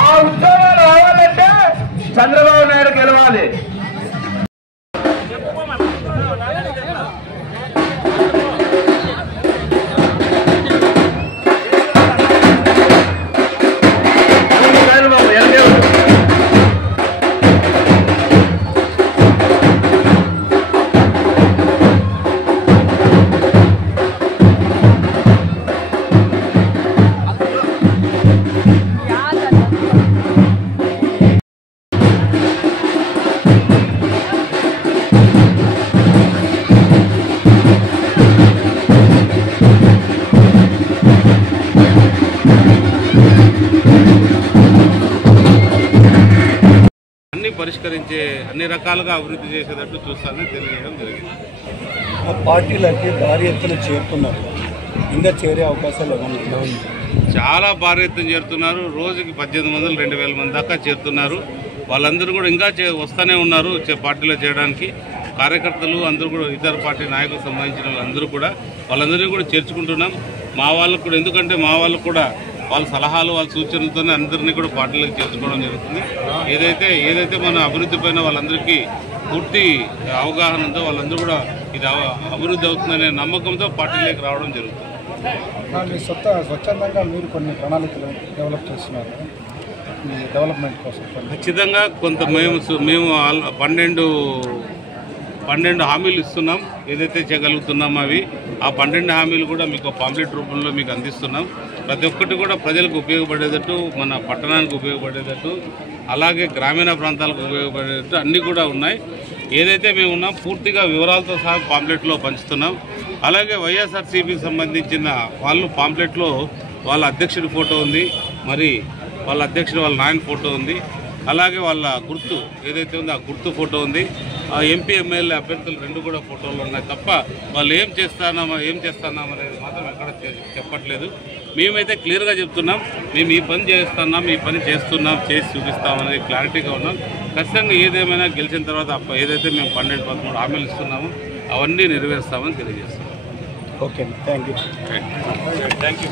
ఆ ఉద్యోగాలు రావాలంటే చంద్రబాబు నాయుడు గెలవాలి. పరిష్కరించే అన్ని రకాలుగా అభివృద్ధి చేసేటట్టు చూస్తానని తెలియజేయడం జరిగింది. పార్టీలకి భారీ ఎత్తున చేరుతున్నారు, ఇంకా చేరే అవకాశాలు ఏమన్నా? చాలా భారీ ఎత్తున చేరుతున్నారు. రోజుకి 1800 2000 మంది దాకా చేరుతున్నారు. వాళ్ళందరూ కూడా ఇంకా వస్తూనే ఉన్నారు పార్టీలో చేయడానికి. కార్యకర్తలు అందరూ కూడా ఇతర పార్టీ నాయకులకు సంబంధించిన వాళ్ళందరినీ కూడా చేర్చుకుంటున్నాం. మా వాళ్ళకు కూడా, ఎందుకంటే మా వాళ్ళకు కూడా వాళ్ళ సలహాలు వాళ్ళ సూచనలతోనే అందరినీ కూడా పార్టీలకు చేర్చుకోవడం జరుగుతుంది. ఏదైతే మన అభివృద్ధి పైన వాళ్ళందరికీ పూర్తి అవగాహన ఉందో వాళ్ళందరూ కూడా ఇది అభివృద్ధి అవుతుందనే నమ్మకంతో పార్టీలోకి రావడం జరుగుతుంది. స్వచ్ఛందంగా మీరు కొన్ని ప్రణాళికలు డెవలప్ చేస్తున్నారు డెవలప్మెంట్ కోసం. ఖచ్చితంగా కొంత మేము 12 హామీలు ఇస్తున్నాం. ఏదైతే చేయగలుగుతున్నామో అవి ఆ 12 హామీలు కూడా మీకు పాంప్లెట్ రూపంలో మీకు అందిస్తున్నాం. ప్రతి ఒక్కటి కూడా ప్రజలకు ఉపయోగపడేటట్టు, మన పట్టణానికి ఉపయోగపడేటట్టు, అలాగే గ్రామీణ ప్రాంతాలకు ఉపయోగపడేటట్టు అన్నీ కూడా ఉన్నాయి. ఏదైతే మేము ఉన్నాం పూర్తిగా వివరాలతో సహా పాంప్లెట్లో పంచుతున్నాం. అలాగే వైఎస్ఆర్సీపీకి సంబంధించిన వాళ్ళు పాంప్లెట్లో వాళ్ళ అధ్యక్షుడి ఫోటో ఉంది, మరి వాళ్ళ నాయన ఫోటో ఉంది, అలాగే వాళ్ళ గుర్తు ఏదైతే ఉందో ఆ గుర్తు ఫోటో ఉంది. ఆ ఎంపీ ఎమ్మెల్యే అభ్యర్థులు 2 కూడా ఫోటోలు ఉన్నాయి తప్ప వాళ్ళు ఏం చేస్తున్నాం అనేది మాత్రం ఎక్కడ చెప్పట్లేదు. మేమైతే క్లియర్గా చెప్తున్నాం, మేము ఈ పని చేస్తున్నాం, ఈ పని చేస్తున్నాం, చేసి చూపిస్తామనేది క్లారిటీగా ఉన్నాం. ఖచ్చితంగా ఏదేమైనా గెలిచిన తర్వాత ఏదైతే మేము 12-13 హామీలు ఇస్తున్నామో అవన్నీ నెరవేరుస్తామని తెలియజేస్తున్నాం. Okay, thank you.